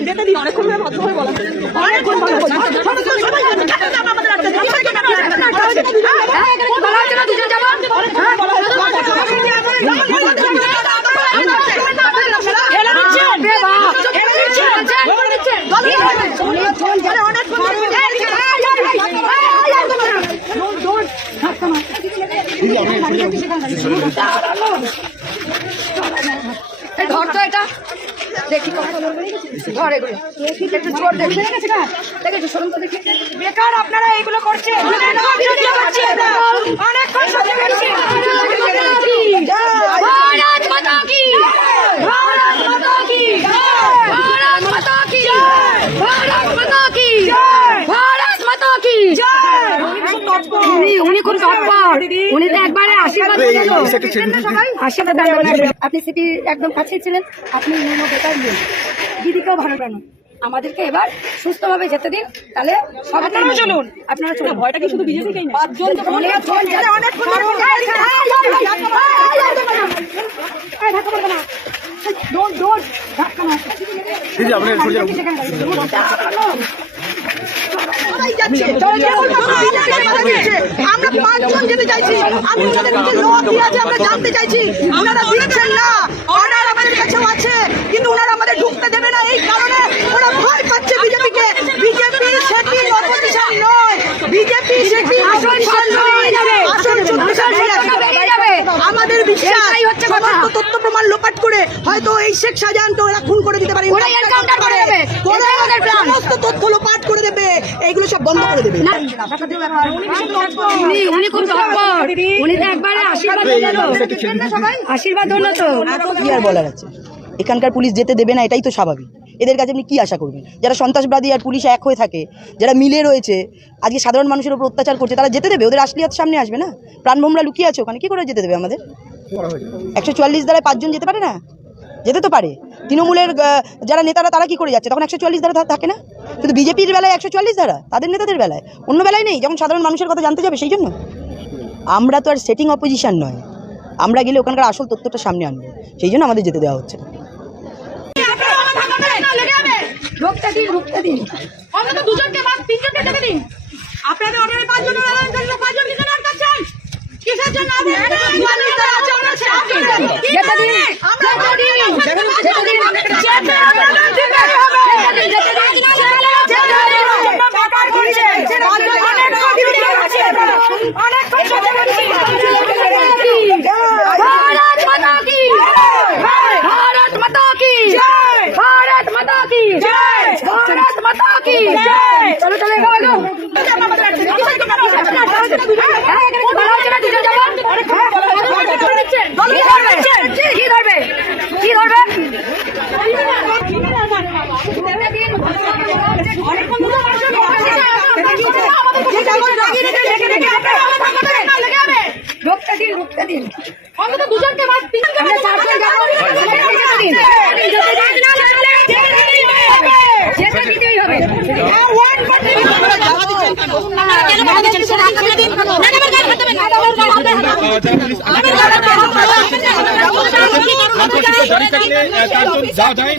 যেতে দিন অনেকক্ষণ ধরে ভদ্র হয়ে বলা অনেকক্ষণ? হ্যাঁ, ধরে- এই, এই, ধর তো এটা। দেখি ধর এগুলো। একটু জোর দেখি। দেখেছ? শোরুম তো দেখি। বেকার আপনারা এগুলো করছেন অনেকক্ষণ সহ্য করছি। ভারত মাতা কি? ভারত মাতা কি? ভারত মাতা কি? ভারত মাতা কি? ভারত মাতা কি? উনি উনি কোন তৎপর উনি তো একবারে আশীর্বাদ দিলেন আশীর্বাদ আপনি সিটি একদম কাছে ছিলেন আপনি নিয়ম বেকার দিন দিদিকেও ভালো কেন আমাদেরকে এবার সুস্থভাবে যেতে দিন তাহলে সবাই চলুন আপনারা চলুন ভয়টা কি শুধু পাঁচজন অনেকক্ষণ ধরে যাচ্ছে। আমরা পাঁচজন যেতে চাইছি আমি ওনাদের কাছে ল কি আছে আমরা জানতে চাইছি। ওনারা দিচ্ছেন না অর্ডার আমাদের কাছেও আছে কিন্তু ওনারা আমাদের ঢুকতে দেবে না এই কারণে ওরা ভয় পাচ্ছে বিজেপিকে বিজেপি সেটি অপোজিশন নয় বিজেপি সেটি অপোজিশন নয় আসল চোদ্দটা বেরিয়ে যাবে আমাদের বিশ্বাস। হচ্ছে সমস্ত তথ্য প্রমাণ লোপাট করে হয়তো এই শেখ শাহজাহান তো এরা খুন করে দিতে পারে ওরা encounter করে দেবে। ওরা এটাই ওদের সমস্ত তথ্য লোপাট করে দেবে। এইগুলো সব বন্ধ করে দেবে। উনি উনি কোন তৎপর উনি তো একবারে আশীর্বাদ দিলেন আশীর্বাদ হলো তো। কি আর বলার আছে? এখানকার পুলিশ যেতে দেবে না এটাই তো স্বাভাবিক। এদের কাছে আপনি কী আশা করবেন? যারা সন্ত্রাসবাদী আর পুলিশ এক হয়ে থাকে, যারা মিলে রয়েছে, আজকে সাধারণ মানুষের উপর অত্যাচার করছে, তারা যেতে দেবে? ওদের আসলিয়াত সামনে আসবে না? প্রাণভোমরা লুকিয়ে আছে ওখানে, কী করে যেতে দেবে আমাদের? একশো চুয়াল্লিশ দ্বারায় পাঁচজন যেতে পারে না? যেতে তো পারে। তৃণমূলের যারা নেতারা, তারা কি করে যাচ্ছে? তখন একশো চুয়াল্লিশ ধারা থাকে না? কিন্তু বিজেপির বেলায় একশো চুয়াল্লিশ ধারা তাদের নেতাদের বেলায়? অন্য বেলায় নেই, যখন সাধারণ মানুষের কথা জানতে যাবে, সেই জন্য। আমরা তো আর সেটিং অপোজিশন নয়। আমরা গেলে ওখানকার আসল তথ্যটা সামনে আনব। সেই জন্য আমাদের যেতে দেওয়া হচ্ছে না। ঢুকতে দিন ঢুকতে দিন অন্তত দুজনকে বাদ তিনজনকে যেতে দিন আপনাদের অর্ডারে পাঁচজন পাঁচজন অর্ডার চাই কিসের জন্য যেতে রুখতে দিন অন্তত দুজনকে जाओ जाए